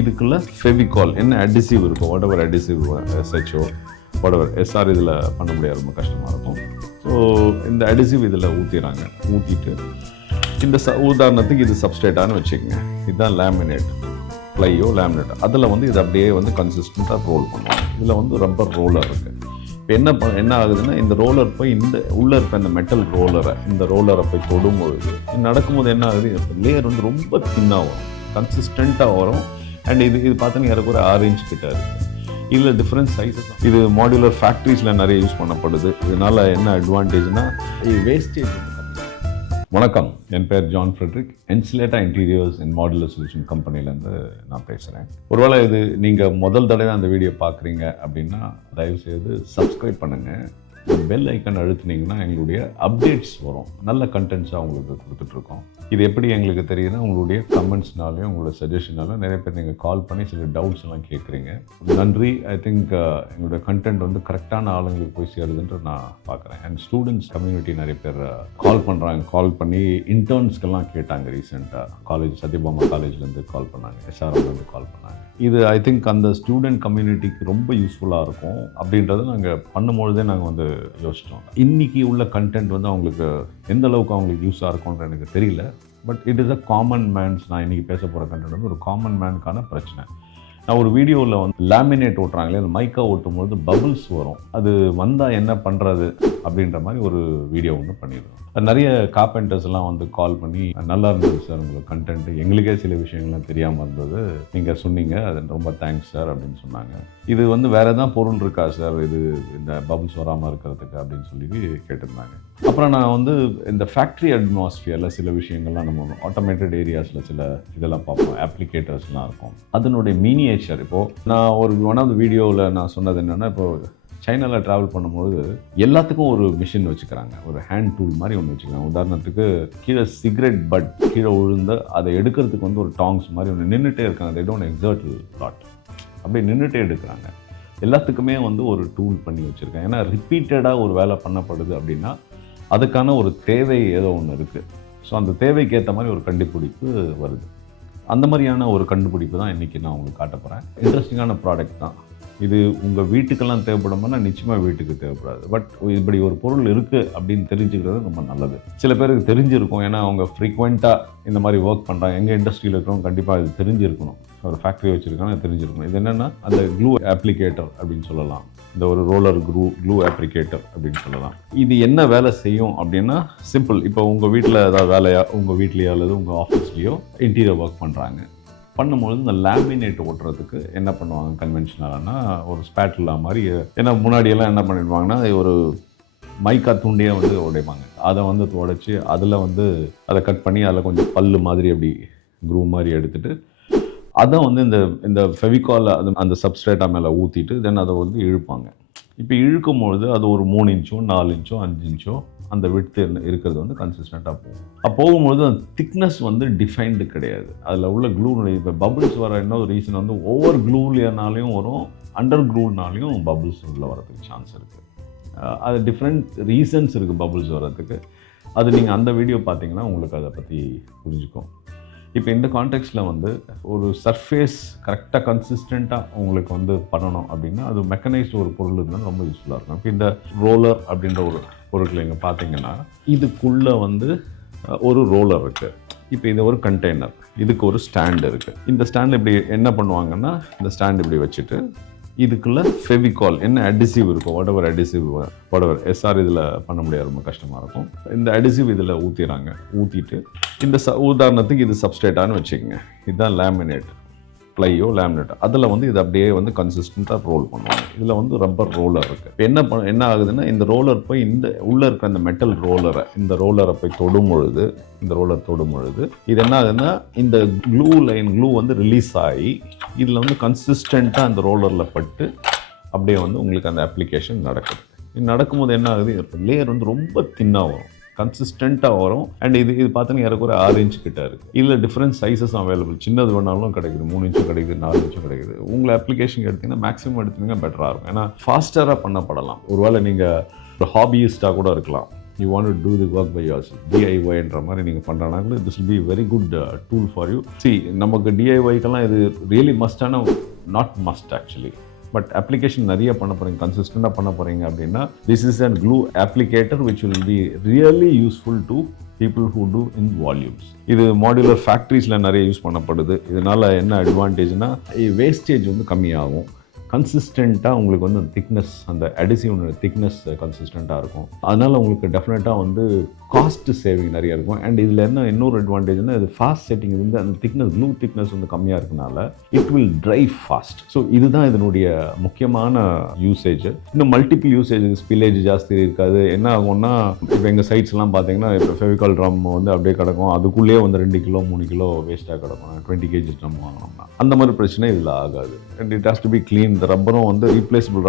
இதுக்குள்ள ஃபெவிகால் என்ன adhesive இருக்கும், whatever adhesive SHO whatever SR இதில் பண்ண முடியாது, ரொம்ப கஷ்டமாக இருக்கும். ஸோ இந்த adhesive இதில் ஊற்றிடுறாங்க. ஊற்றிட்டு இந்த உதாரணத்துக்கு இது சப்ஸ்ட்ரேட்டானு வச்சுக்கோங்க. இதுதான் லேமினேட் ப்ளையோ லேமினேட். அதில் வந்து இது அப்படியே வந்து கன்சிஸ்டண்ட்டாக ரோல் பண்ணுவாங்க. இதில் வந்து ரப்பர் ரோலர் இருக்குது. இப்போ என்ன ஆகுதுன்னா, இந்த ரோலர் போய் இந்த உள்ளே இருக்க இந்த மெட்டல் ரோலரை போய் தொடும்பொழுது நடக்கும்போது என்ன ஆகுது, லேயர் வந்து ரொம்ப தின்னாக வரும், கன்சிஸ்டண்ட்டாக வரும். அண்ட் இது பார்த்தீங்கன்னா எனக்கு ஒரு 6 இன்ச் கிட்ட இருக்குது. இதில் டிஃப்ரெண்ட் சைஸஸ். இது மாடுலர் ஃபேக்ட்ரிஸில் நிறைய யூஸ் பண்ணப்படுது. இதனால் என்ன அட்வான்டேஜ்னா வேஸ்டேஜ். வணக்கம், என் பேர் ஜான் ஃப்ரெட்ரிக். என்சிலேட்டா இன்டீரியர்ஸ் அண்ட் மாடுலர் சொல்யூஷன் கம்பெனிலேருந்து நான் பேசுகிறேன். ஒருவேளை இது நீங்கள் முதல் தடவை அந்த வீடியோ பார்க்குறீங்க அப்படின்னா தயவுசெய்து சப்ஸ்கிரைப் பண்ணுங்கள். பெல் ஐக்கன் அழுத்துனீங்கன்னா எங்களுடைய அப்டேட்ஸ் வரும். நல்ல கண்டென்ட்ஸாக உங்களுக்கு கொடுத்துட்ருக்கோம். இது எப்படி எங்களுக்கு தெரியுதுன்னா, உங்களுடைய கமெண்ட்ஸ்னாலையும் உங்களோட சஜஷனாலும் நிறைய பேர் நீங்கள் கால் பண்ணி சில டவுட்ஸ் எல்லாம் கேட்குறீங்க. நன்றி. ஐ திங்க் எங்களுடைய கண்டென்ட் வந்து கரெக்டான ஆளுங்களுக்கு போய் சேருதுன்ற நான் பார்க்குறேன். அண்ட் ஸ்டூடெண்ட்ஸ் கம்யூனிட்டி நிறைய பேர் கால் பண்ணுறாங்க. கால் பண்ணி இன்டர்ன்ஸ்க்கெல்லாம் கேட்டாங்க. ரீசெண்டாக சத்யபாமா காலேஜ்லேருந்து கால் பண்ணாங்க, SRMலேருந்து கால் பண்ணாங்க. இது ஐ திங்க் அந்த ஸ்டூடெண்ட் கம்யூனிட்டிக்கு ரொம்ப யூஸ்ஃபுல்லாக இருக்கும் அப்படின்றத நாங்கள் பண்ணும்பொழுதே நாங்கள் வந்து யோசித்தோம். இன்றைக்கி உள்ள கண்டென்ட் வந்து அவங்களுக்கு எந்த அளவுக்கு அவங்களுக்கு யூஸாக இருக்கும்ன்ற எனக்கு தெரியல. But it is a common mens. நான் இன்றைக்கி பேச போகிற கண்டென்ட் வந்து ஒரு காமன் மேனுக்கான பிரச்சனை. நான் ஒரு வீடியோவில் வந்து லேமினேட் ஓட்டுறாங்களே, அந்த மைக்கா ஓட்டும்போது பபுள்ஸ் வரும். அது வந்தால் என்ன பண்ணுறது அப்படின்ற மாதிரி ஒரு வீடியோ ஒன்று பண்ணிடுவோம். நிறைய கார்பெண்டர்ஸ் எல்லாம் வந்து கால் பண்ணி, நல்லா இருந்தது சார் உங்களுக்கு கண்டென்ட், எங்களுக்கே சில விஷயங்கள்லாம் தெரியாமல் இருந்தது, நீங்கள் சொன்னீங்க, அது ரொம்ப தேங்க்ஸ் சார் அப்படின்னு சொன்னாங்க. இது வந்து வேறு எதாவது பொருள் இருக்கா சார் இது இந்த பபுள்ஸ் வராமல் இருக்கிறதுக்கு அப்படின்னு சொல்லி கேட்டிருந்தாங்க. அப்புறம் நான் வந்து இந்த ஃபேக்ட்ரி அட்மாஸ்பியரில் சில விஷயங்கள்லாம் நம்ம ஆட்டோமேட்டட் ஏரியாஸில் சில இதெல்லாம் பார்ப்போம், அப்ளிகேட்டர்ஸ்லாம் இருக்கும். அதனுடைய மினியேச்சர் இப்போது நான் ஒன் ஆஃப் த வீடியோவில் நான் சொன்னது என்னென்னா, இப்போது சைனாவில் ட்ராவல் பண்ணும்போது எல்லாத்துக்கும் ஒரு மிஷின் வச்சுக்கிறாங்க, ஒரு ஹேண்ட் டூல் மாதிரி ஒன்று வச்சுக்கிறாங்க. உதாரணத்துக்கு கீழே சிகரெட் பட் கீழே விழுந்து அதை எடுக்கிறதுக்கு வந்து ஒரு டாங்ஸ் மாதிரி ஒன்று நின்றுட்டே இருக்காங்க. they don't exert lot, அப்படியே நின்றுட்டே எடுக்கிறாங்க. எல்லாத்துக்குமே வந்து ஒரு டூல் பண்ணி வச்சுருக்காங்க. ஏன்னா ரிப்பீட்டடாக ஒரு வேலை பண்ணப்படுது அப்படின்னா அதுக்கான ஒரு தேவை ஏதோ ஒன்று இருக்குது. ஸோ அந்த தேவைக்கு ஏற்ற மாதிரி ஒரு கண்டுபிடிப்பு வருது. அந்த மாதிரியான ஒரு கண்டுபிடிப்பு தான் இன்றைக்கி நான் உங்களுக்கு காட்ட போகிறேன். இன்ட்ரெஸ்டிங்கான ப்ராடக்ட் தான் இது. உங்கள் வீட்டுக்கெல்லாம் தேவைப்படும்னா நிச்சயமாக வீட்டுக்கு தேவைப்படாது. பட் இப்படி ஒரு பொருள் இருக்குது அப்படின்னு தெரிஞ்சுக்கிறது ரொம்ப நல்லது. சில பேருக்கு தெரிஞ்சிருக்கும், ஏன்னா அவங்க ஃப்ரீக்வெண்ட்டாக இந்த மாதிரி ஒர்க் பண்ணுறாங்க. எங்கள் இண்டஸ்ட்ரியில் இருக்கிறவங்க கண்டிப்பாக இது தெரிஞ்சிருக்கணும். ஒரு ஃபேக்ட்ரி வச்சுருக்காங்க, தெரிஞ்சிருக்கணும். இது என்னென்னா அந்த க்ளூ அப்ளிகேட்டர் அப்படின்னு சொல்லலாம். இந்த ஒரு ரோலர் க்ளூ அப்ளிகேட்டர் அப்படின்னு சொல்லலாம். இது என்ன வேலை செய்யும் அப்படின்னா சிம்பிள். இப்போ உங்கள் வீட்டில் ஏதாவது வேலையா, உங்கள் வீட்லேயோ அல்லது உங்கள் ஆஃபீஸ்லேயோ இன்டீரியர் ஒர்க் பண்ணும்போது இந்த லேமினேட் ஓட்டுறதுக்கு என்ன பண்ணுவாங்க கன்வென்ஷனலானா, ஒரு ஸ்பேட்டுலா மாதிரி. ஏன்னா முன்னாடியெல்லாம் என்ன பண்ணிடுவாங்கன்னா, ஒரு மைக்கா துண்டியை வந்து உடைப்பாங்க. அதை வந்து உடைச்சி அதில் வந்து அதை கட் பண்ணி அதில் கொஞ்சம் பல்லு மாதிரி அப்படி க்ரூ மாதிரி எடுத்துகிட்டு அதை வந்து இந்த ஃபெவிகால் அந்த சப்ஸ்ட்ரேட்டா மேலே ஊற்றிட்டு தென் அதை வந்து இழுப்பாங்க. இப்போ இழுக்கும்பொழுது அது ஒரு 3 இன்ச்சோ 4 இன்ச்சோ 5 இன்ச்சோ அந்த விட்த்து இருக்கிறது வந்து கன்சிஸ்டண்ட்டாக போகும். போகும்போது அந்த திக்னஸ் வந்து டிஃபைன்டு கிடையாது. அதில் உள்ள க்ளூனுடைய இப்போ பபுள்ஸ் வர இன்னொரு ரீசன் வந்து ஓவர் க்ளூலியனாலையும் வரும், அண்டர் க்ளூனாலையும் பபுள்ஸ் உள்ள வரதுக்கு சான்ஸ் இருக்குது. அது டிஃப்ரெண்ட் ரீசன்ஸ் இருக்குது பபுள்ஸ் வர்றதுக்கு. அது நீங்கள் அந்த வீடியோ பார்த்தீங்கன்னா உங்களுக்கு அதை பற்றி புரிஞ்சுக்கும். இப்போ இந்த கான்டெக்ஸ்டில் வந்து ஒரு சர்ஃபேஸ் கரெக்டாக கன்சிஸ்டண்ட்டாக உங்களுக்கு வந்து பண்ணணும் அப்படின்னா அது மெக்கனைஸ்டு ஒரு பொருள் இருந்தால் ரொம்ப யூஸ்ஃபுல்லாக இருக்கும். இப்போ இந்த ரோலர் அப்படின்ற ஒரு பொருட்கள் இங்கே பார்த்தீங்கன்னா இதுக்குள்ளே வந்து ஒரு ரோலர் இருக்குது. இப்போ இது ஒரு கண்டெய்னர், இதுக்கு ஒரு ஸ்டாண்ட் இருக்குது. இந்த ஸ்டாண்ட் இப்படி என்ன பண்ணுவாங்கன்னா, இந்த ஸ்டாண்ட் இப்படி வச்சுட்டு இதுக்குள்ளே ஃபெவிகால் என்ன adhesive இருக்கும், whatever SR இதில் பண்ண முடியாது, ரொம்ப கஷ்டமாக இருக்கும். இந்த adhesive இதில் ஊற்றிடுறாங்க. ஊற்றிட்டு இந்த உதாரணத்துக்கு இது சப்ஸ்ட்ரேட்டானு வச்சுக்கோங்க. இதுதான் லேமினேட் ப்ளையோ லேமினேட். அதில் வந்து இது அப்படியே வந்து கன்சிஸ்டண்ட்டாக ரோல் பண்ணுவாங்க. இதில் வந்து ரப்பர் ரோலர் இருக்குது. இப்போ என்ன ஆகுதுன்னா, இந்த ரோலர் போய் இந்த உள்ளே இருக்க அந்த மெட்டல் ரோலரை போய் தொடும்பொழுது இது என்ன ஆகுதுன்னா, இந்த க்ளூ வந்து ரிலீஸ் ஆகி இதில் வந்து கன்சிஸ்டண்ட்டாக அந்த ரோலரில் பட்டு அப்படியே வந்து உங்களுக்கு அந்த அப்ளிகேஷன் நடக்குது. இது நடக்கும்போது என்ன ஆகுது, லேயர் வந்து ரொம்ப தின்னாக வரும், கன்சிஸ்டண்ட்டாக வரும். அண்ட் இது பார்த்தீங்கன்னா எனக்கு ஒரு 6 இன்ச் கிட்ட இருக்குது. இதில் டிஃப்ரெண்ட் சைஸஸ் அவைலபிள். சின்னது வேணாலும் கிடைக்குது, 3 இன்ச்சும் கிடைக்குது, 4 இன்ச்சும் கிடைக்குது. உங்களை அப்ளிகேஷன் எடுத்திங்கன்னா மேக்ஸிமம் எடுத்திங்கன்னா பெட்டராக இருக்கும். ஏன்னா ஃபாஸ்டராக பண்ணப்படலாம். ஒருவேளை நீங்கள் ஒரு ஹாபியிஸ்டாக கூட இருக்கலாம், you want to do the work by your self, டிஐஒய்ன்ற மாதிரி நீங்கள் பண்ணுறனா கூட this will be very good tool for you. See நமக்கு டிஐஒய்க்கெல்லாம் இது ரியலி மஸ்டான, not must actually, but application நிறைய பண்ண போகிறீங்க, கன்சிஸ்டண்டாக பண்ண போகிறீங்க அப்படின்னா this is and glue applicator which will be really useful to people who do in volumes. இது மாடுலர் ஃபேக்ட்ரிஸில் நிறைய யூஸ் பண்ணப்படுது. இதனால் என்ன அட்வான்டேஜ்னா வேஸ்டேஜ் வந்து கம்மியாகும், கன்சிஸ்டண்ட்டாக உங்களுக்கு வந்து திக்னஸ், அந்த அடிசிவ் திக்னஸ் கன்சிஸ்டண்ட்டாக இருக்கும். அதனால் உங்களுக்கு டெஃபினட்டாக வந்து காஸ்ட் சேவிங் நிறைய இருக்கும். அண்ட் இதில் என்ன இன்னொரு அட்வான்டேஜ்னா இது ஃபாஸ்ட் செட்டிங் வந்து அந்த திக்னஸ், க்ளூ திக்னஸ் வந்து கம்மியாக இருக்கனால it will try fast. So இதுதான் இதனுடைய முக்கியமான யூசேஜ். இன்னும் மல்டிபிள் யூசேஜ், ஸ்பில்லேஜ் ஜாஸ்தி இருக்காது. என்ன ஆகும்னா இப்போ எங்கள் சைட்ஸ்லாம் பார்த்தீங்கன்னா இப்போ ஃபெவிகால் ட்ரம் வந்து அப்படியே கிடக்கும், அதுக்குள்ளேயே வந்து 2 கிலோ 3 கிலோ வேஸ்ட்டாக கிடக்கும். 20 kg ட்ரம் வாங்கினோம்னா அந்த மாதிரி பிரச்சனை இதில் ஆகாது. And it has to be clean. இந்த ரப்பரும் வந்து ரீப்ளேசபிள்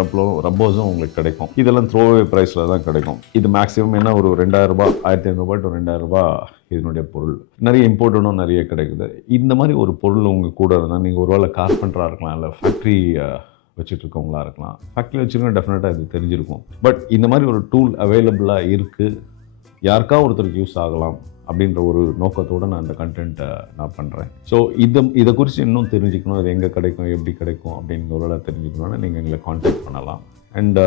ரப்பர்ஸும் உங்களுக்கு கிடைக்கும். இதெல்லாம் த்ரோவே ப்ரைஸில் தான் கிடைக்கும். இது மேக்ஸிமம் என்ன ஒரு 2000 ரூபாய், 1500 டு 2000 ரூபாய் இதனுடைய பொருள். நிறைய இம்போர்ட்டடும் நிறைய கிடைக்குது. இந்த மாதிரி ஒரு பொருள் உங்கள் கூட இருந்தால் நீங்கள் ஒருவேளை கார்பெண்டராக இருக்கலாம், இல்லை ஃபேக்ட்ரி வச்சுட்டு இருக்கவங்களா இருக்கலாம். ஃபேக்ட்ரி வச்சுருக்கோம் டெஃபினட்டாக இது தெரிஞ்சிருக்கும். பட் இந்த மாதிரி ஒரு டூல் அவைலபிளாக இருக்குது, யாருக்கா ஒருத்தருக்கு யூஸ் ஆகலாம் அப்படின்ற ஒரு நோக்கத்தோடு நான் இந்த கண்டென்ட்டை நான் பண்ணுறேன். ஸோ இதை குறித்து இன்னும் தெரிஞ்சுக்கணும், இது எங்கே கிடைக்கும், எப்படி கிடைக்கும் அப்படிங்கிறத தெரிஞ்சுக்கணுன்னா நீங்கள் எங்களை காண்டாக்ட் பண்ணலாம். அண்ட்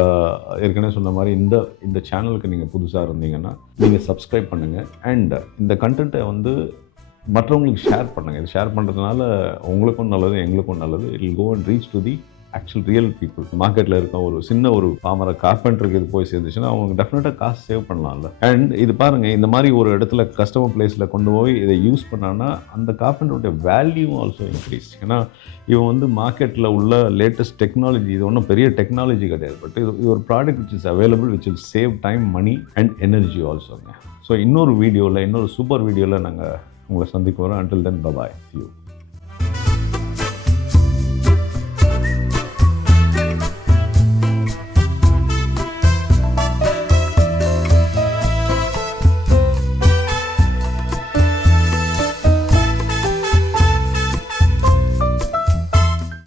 ஏற்கனவே சொன்ன மாதிரி இந்த சேனலுக்கு நீங்கள் புதுசாக இருந்தீங்கன்னா நீங்கள் சப்ஸ்கிரைப் பண்ணுங்கள். அண்ட் இந்த கண்டென்ட்டை வந்து மற்றவங்களுக்கு ஷேர் பண்ணுங்கள். இது ஷேர் பண்ணுறதுனால உங்களுக்கும் நல்லது, எங்களுக்கும் நல்லது. It will go and reach to the actual real people. மார்க்கெட்டில் இருக்க ஒரு சின்ன ஒரு பாமர கார்பெண்டருக்கு இது போய் சேர்ந்துச்சுன்னா அவங்க டெஃபினட்டாக காசு சேவ் பண்ணலாம்ல. அண்ட் இது பாருங்கள், இந்த மாதிரி ஒரு இடத்துல கஸ்டமர் பிளேஸில் கொண்டு போய் இதை யூஸ் பண்ணான்னா அந்த கார்பெண்டருடைய வேல்யூ ஆல்சோ இன்க்ரீஸ். ஏன்னா இவன் வந்து மார்க்கெட்டில் உள்ள லேட்டஸ்ட் டெக்னாலஜி, இது ஒன்றும் பெரிய டெக்னாலஜி கிடையாது, பட் இது ஒரு product which is available, which will save time, money and energy ஆல்சோங்க. ஸோ இன்னொரு சூப்பர் வீடியோவில் நாங்கள் உங்களை சந்திக்க வரோம். Until then bye bye, see you.